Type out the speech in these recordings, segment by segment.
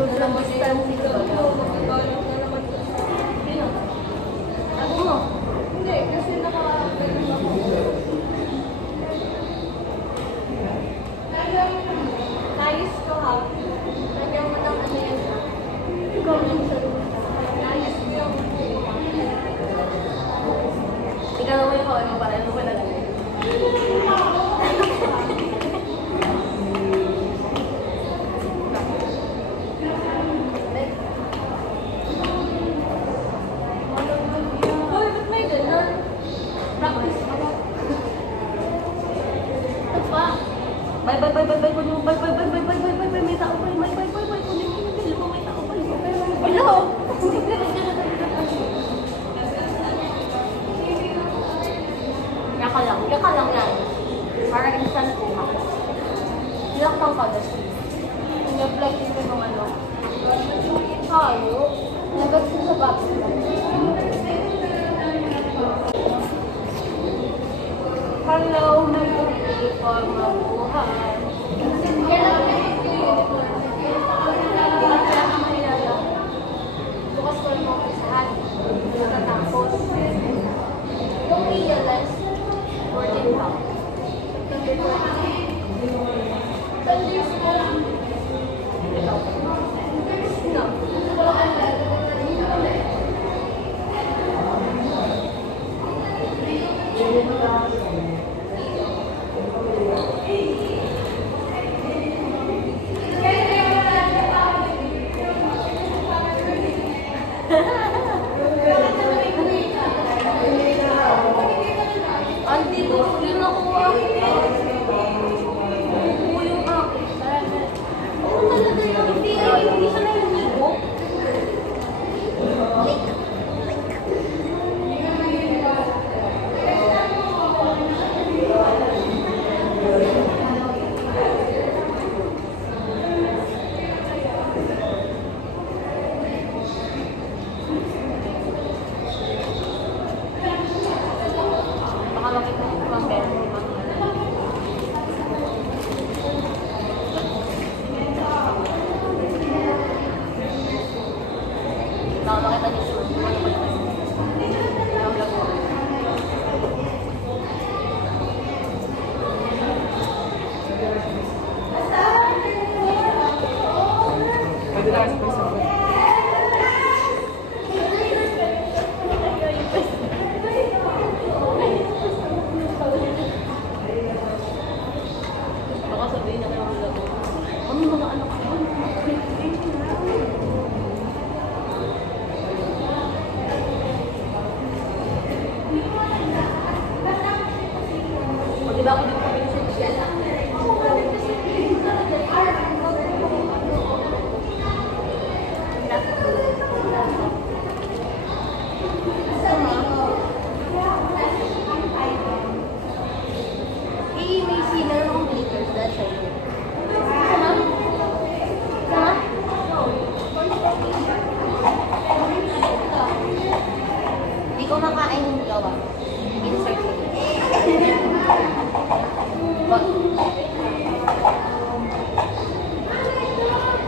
sobrang distancing ka ba? Ano mo? Hindi, kasi naka-ganun ako. Ayos ko ha. Lagyan mo ng ano yan. Ikaw yung sarili. Ayos ko yung ikaw naman yung kawin mo para ano ko nalagay. Bye bye bye bye bye kunin mo bye bye bye bye bye bye bye bye may tao bye bye bye bye bye kunin mo kunin mo may tao bye hello yaka lang yan para instant kuha ilang pang kadas nag-vlog din ko ng ano tayo nag-vlog sa box hello nag-vlog for mabuhay bukas ko lang ako sa hati natatapos yung realize 14 pounds Andi, yun ako yung akin. Oo, talaga yun. Hindi siya na yung ligo. Diba ako dito kami sa Michelle? May sinner akong glitters dahil sa'yo. Hindi ko makain yung gawa. Insert ko.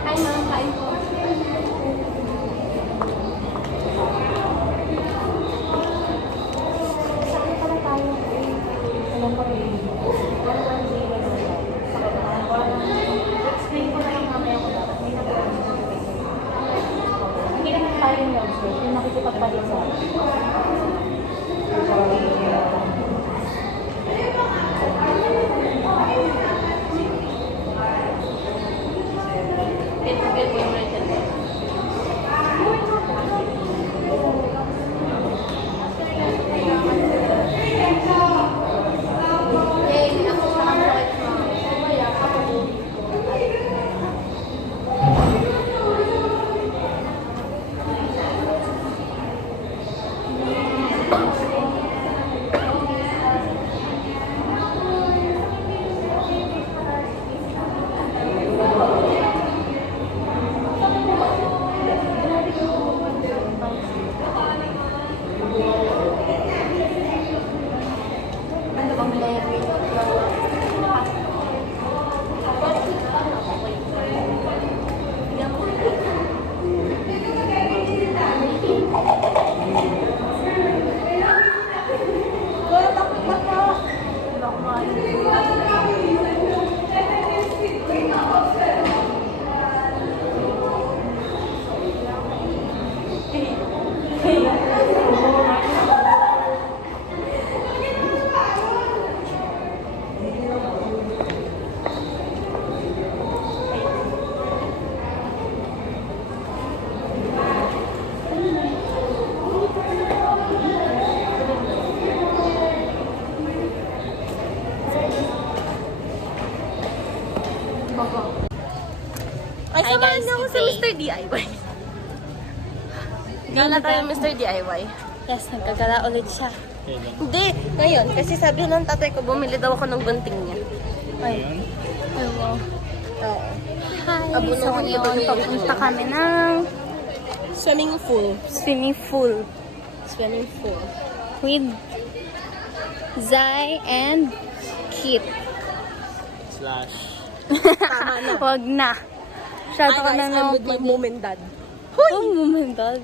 Hi ma'am, kain po. Saan pala tayo? Alam ko rin. Explain ko na lang mamaya ko dapat. May nagawa ko sa hindi naman tayo yung lobster. Yung nakikipagpalit sa akin. sa Mr. DIY. Gala tayo Mr. DIY. Yes, nagkagala ulit siya. Kailan? Hindi, ngayon. Kasi sabi ng tatay ko, bumili daw ako ng gunting niya. Ngayon? Ay, wow. Oo. Hi! Abunuhan So, ko ngayon, ba yung papunta kami ng Swimming pool. swimming pool Swimming pool. with Zai and Kit. Slash. Tama na. Wag na. Masyado ka na I'm with my mom and dad. Oh, moment, dad.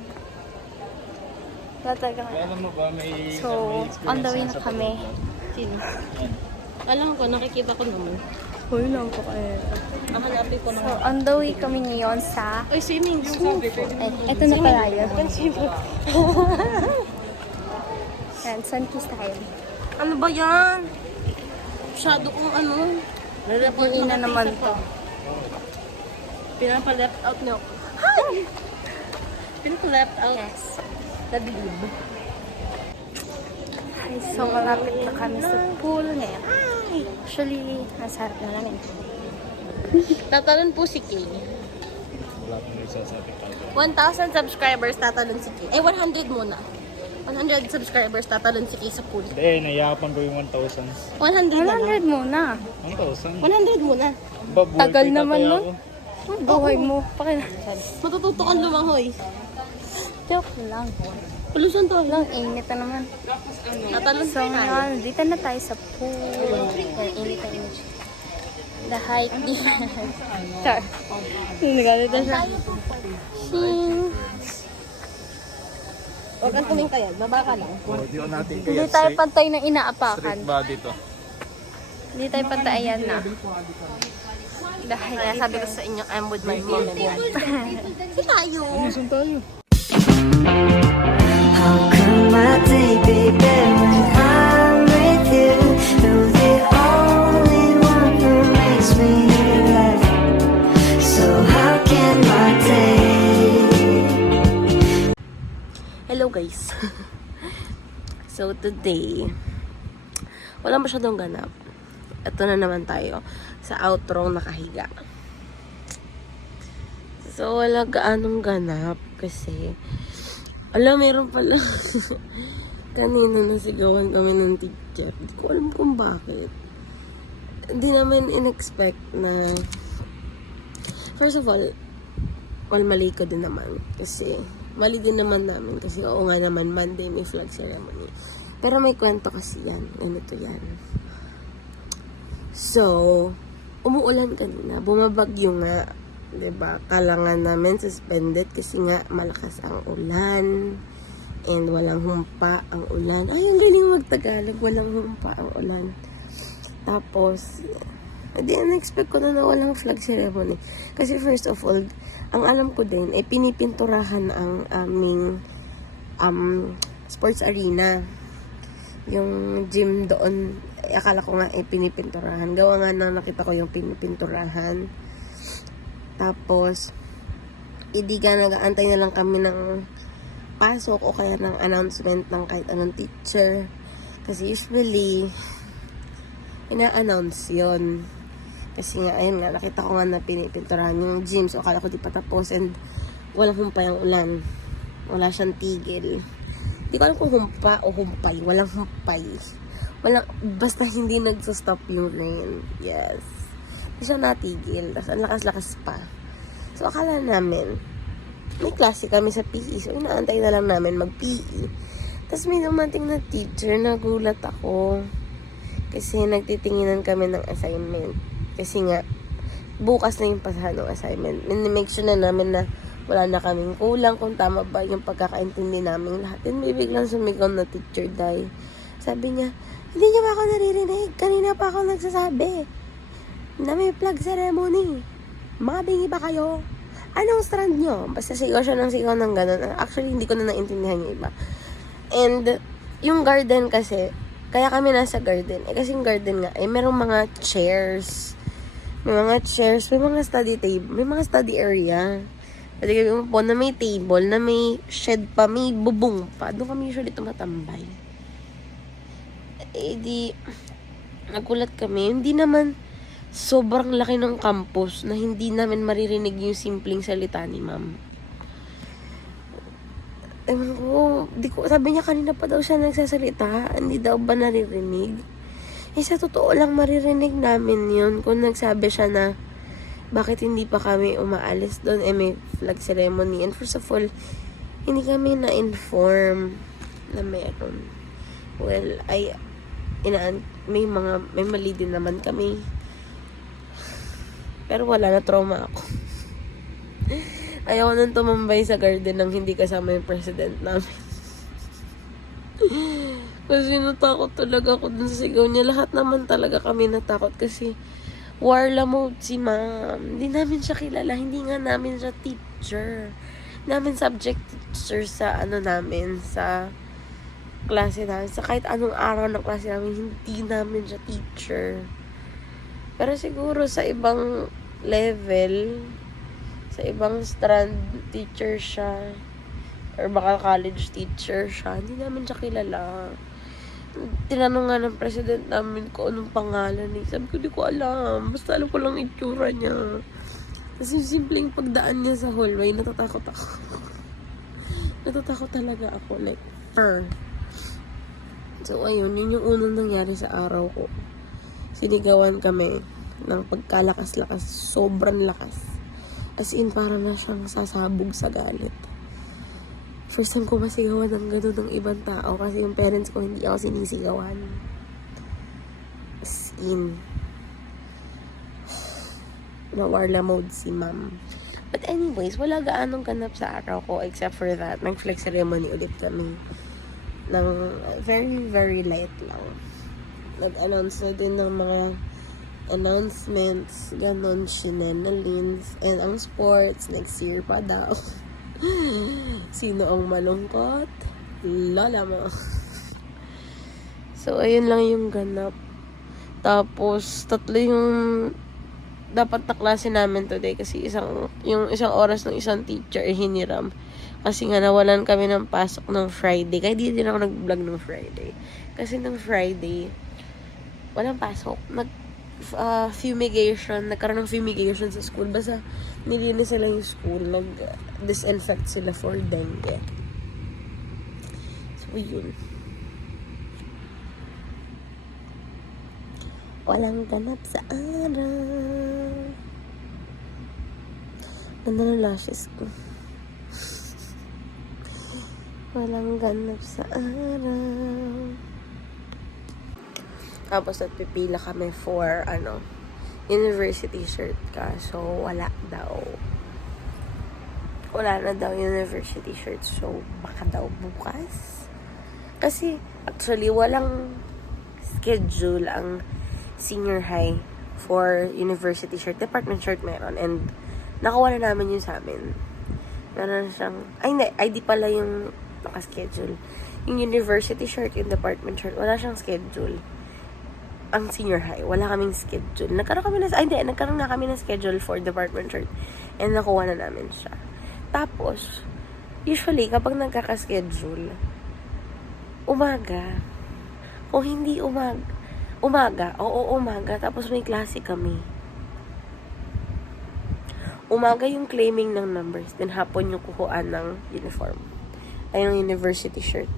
Talaga. Kaya alam mo ba, may... So, may experience on the way yan na sa kami. pagbablog. Sino? Yan. Alam ko, nakikita ko naman. Hoy lang ko kaya. Ang hanapin ko So, naman. on the way kami ngayon sa... Ay, swimming. Eh, eto na pala yun. Swimming. Yan, sunkiss tayo. Ano ba yan? Masyado kong ano. Hindi na naman to. Pinapa-left out niyo. Hi! Pinapa-left out. Yes. Nabilib. Ay, so malapit na kami sa pool ngayon. Actually, nasarap na namin. Tatalon po si Kay. Wala pang nagsasabi pa. 1,000 subscribers, tatalon si Kay. Eh, 100 muna. 100 subscribers, tatalon si Kay sa pool. Hindi, nayapan ko yung 1,000. 100 na lang. 100 muna. 1,000? 100 muna. Babuhay Tagal ko, naman tatay nun. ako. Buhay mo. Pakina. Matututo kang lumangoy. Joke lang. Pulusan to. Lang, init na naman. Tatalon So tayo. ngayon, dito na tayo sa pool. Yan, init na init. The height difference. Char. Nagalit na siya. Shing. Huwag kang tumingkayag. Baba ka lang. Oh, di ko natin kaya Hindi tayo pantay na inaapakan. straight body to. Hindi tayo pantay, ayan na. Dahil Kaya sabi ko sa inyo, I'm with my mom and dad. Si tayo. Saan tayo? How come my day be better when I'm with you? You're the only one who makes me laugh. So how can my day? Hello guys. So today, wala masyadong ganap. Ito na naman tayo sa outro nakahiga. So wala gaanong ganap kasi meron pala kanina nasigawan kami ng teacher. Hindi ko alam kung bakit. Hindi namin in-expect na first of all, mali ko din naman kasi mali din naman namin kasi oo nga naman Monday may flag ceremony. Pero may kwento kasi yan. Ganito yan. So, umuulan kanina. Bumabagyo nga. 'Di ba? Kala nga namin suspended kasi nga malakas ang ulan. And walang humpa ang ulan. Ay, ang galing mag-Tagalog. Walang humpa ang ulan. Tapos, hindi na-expect ko na walang flag ceremony. Kasi first of all, ang alam ko din, pinipinturahan ang aming sports arena. Yung gym doon, akala ko nga pinipinturahan. Gawa nga na nakita ko yung pinipinturahan. Tapos, hindi ka nag-aantay na lang kami ng pasok o kaya ng announcement ng kahit anong teacher. Kasi usually, ina-announce yon. Kasi nga, ayun nga, nakita ko nga na pinipinturahan yung gym. So, akala ko di pa tapos and walang humpay ang ulan. Wala siyang tigil. Di ko alam kung humpa o humpay. Walang humpay. Basta hindi nagsa-stop yung rain. Yes. Hindi siya natigil. Tapos ang lakas-lakas pa. So, akala namin, may klase kami sa PE. So, inaantay na lang namin mag-PE. Tapos may dumating na teacher. Nagulat ako. Kasi nagtitinginan kami ng assignment. Kasi nga, bukas na yung pasahan ng assignment. Make sure na namin na wala na kaming kulang kung tama ba yung pagkakaintindi namin lahat. And may biglang sumigaw na teacher dahil sabi niya, hindi niyo ba ako naririnig? Kanina pa ako nagsasabi na may flag ceremony. Mga bingi ba kayo? Anong strand nyo? Basta sigaw siya ng sigaw ng gano'n. Actually, hindi ko na naintindihan yung iba. And yung garden kasi, kaya kami nasa garden. Kasi yung garden nga, merong mga chairs. May mga chairs, may mga study table, may mga study area. Pwede kami umupo na may table, na may shed pa, may bubong pa. Doon kami usually tumatambay. Eh di, nagulat kami. Hindi naman, sobrang laki ng campus na hindi namin maririnig yung simpleng salita ni ma'am. Ewan ko, sabi niya kanina pa daw siya nagsasalita, hindi daw ba naririnig? Sa totoo lang maririnig namin yun kung nagsabi siya na bakit hindi pa kami umaalis doon, may flag ceremony. And first of all, hindi kami na-inform na meron. Well, may mali din naman kami. Pero wala, na trauma ako. Ayaw nang tumambay sa garden nang hindi kasama yung president namin. Kasi natakot talaga ako dun sa sigaw niya. Lahat naman talaga kami natakot kasi warla mode si ma'am. Hindi namin siya kilala. Hindi nga namin siya teacher. Namin subject teacher sa sa klase namin. Sa kahit anong araw ng klase namin, hindi namin siya teacher. Pero siguro sa ibang level, sa ibang strand, teacher siya. Or baka college teacher siya. Hindi namin siya kilala. Tinanong nga ng president namin kung anong pangalan eh. Sabi ko, di ko alam. Basta alam ko lang itsura niya. Tapos yung simpleng pagdaan niya sa hallway, natatakot ako. Natatakot talaga ako. Like, So, ayun. Yun yung unang nangyari sa araw ko. Sinigawan kami ng pagkalakas-lakas. Sobrang lakas. As in, para na siyang sasabog sa galit. First time ko masigawan ng gano'n ng ibang tao kasi yung parents ko hindi ako sinisigawan. As in, mawarla mode si ma'am. But anyways, wala gaanong ganap sa araw ko except for that. Nag-flag ceremony ulit kami. Ng very, very light lang. Nag-announce na din ng mga announcements, ganon, shenanigans, and ang sports, next year pa daw. Sino ang malungkot? Lola mo. So, ayun lang yung ganap. Tapos, 3 yung dapat na klase namin today kasi yung isang oras ng isang teacher hiniram. Kasi nga nawalan kami ng pasok ng Friday. Kaya di din ako nag-vlog ng Friday. Kasi ng Friday, walang pasok. Nagkaroon ng fumigation sa school. Basta nilinis sila yung school. Nag-disinfect sila for dengue. So, yun. Walang ganap sa araw. Ganda ng lashes ko. Walang ganap sa araw. Tapos nagpipila kami for university shirt ka. So wala na daw university shirt. So baka daw bukas. Kasi actually walang schedule ang senior high for university shirt. Department shirt meron, and nakuha na namin yun sa amin. Meron siyang ID pala yung naka-schedule. Yung university shirt, yung department shirt, wala siyang schedule. Ang senior high, wala kaming schedule. Nagkaroon na kami ng schedule for department shirt. And nakuha na namin siya. Tapos, usually, kapag nagkaka-schedule, umaga. Kung hindi umaga, tapos may klase kami. Umaga yung claiming ng numbers, then hapon yung kukuhaan ng uniform. Ay, ng university shirt.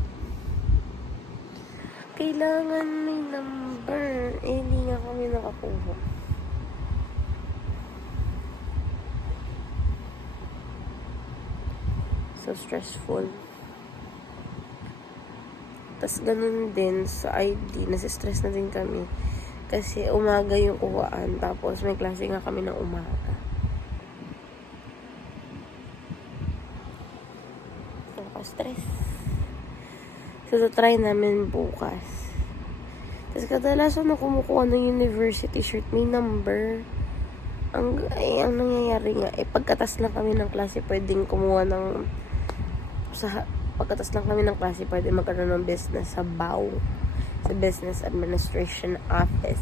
Kailangan may number. Hindi nga kami nakakuha. So stressful. Tas ganun din sa ID. Nasistress na din kami. Kasi umaga yung kuhaan. Tapos may klase nga kami ng umaga. Stress. So, try namin bukas. Tapos, kadalasan na kumukuha ng university shirt, may number. Ang nangyayari nga, pagkatas lang kami ng klase, pwedeng kumuha ng pagkatas lang kami ng klase, pwede magkaroon ng business sa BAU. Sa Business Administration Office.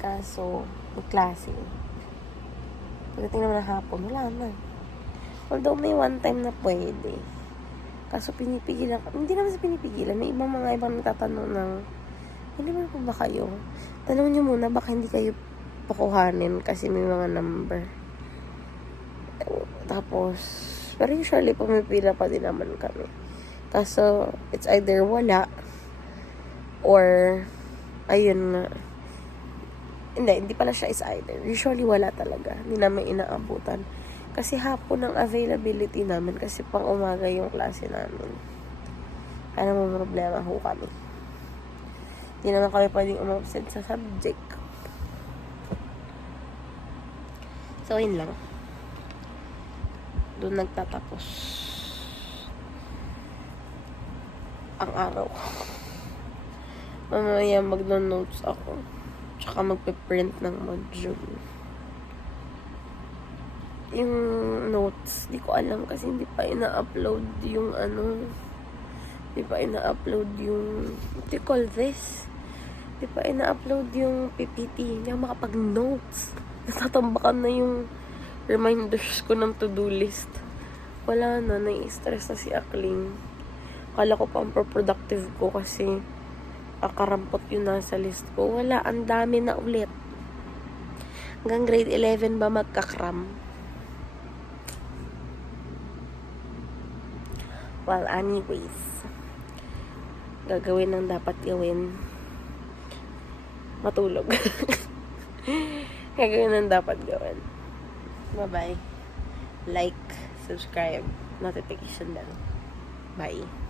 Kaso, may klase. Pagdating naman ng hapon, wala na. Although may one time na pwede. Kaso pinipigilan. Hindi naman sa pinipigilan. May ibang nagtatanong ng, hindi naman po ba kayo? Tanong nyo muna, baka hindi kayo pakuhanin kasi may mga number. Tapos, pero usually, pumipila pa din naman kami. Kaso, it's either wala, or, ayun nga. Hindi pala siya is either. Usually, wala talaga. Hindi namin inaabutan. Kasi hapon ang availability namin kasi pang umaga yung klase namin. Kaya naman problema ho kami. Hindi naman kami pwedeng umabsent sa subject. So, yun lang. Doon nagtatapos ang araw ko. Mamaya magno-notes ako. Tsaka magpe-print ng module. Yung notes, di ko alam kasi hindi pa ina-upload yung hindi pa ina-upload yung, what do you call this? Hindi pa ina-upload yung PPT. Hindi ako makapag-notes. Natatambakan na yung reminders ko ng to-do list. Wala na, nai-stress na si Akling. Akala ko pa ang productive ko kasi akarampot yun nasa list ko. Wala, ang dami na ulit. Hanggang grade 11 ba magkakram? Well, anyways, gagawin ang dapat gawin. Matulog. Gagawin ang dapat gawin. Bye-bye. Like, subscribe, notification bell. Bye.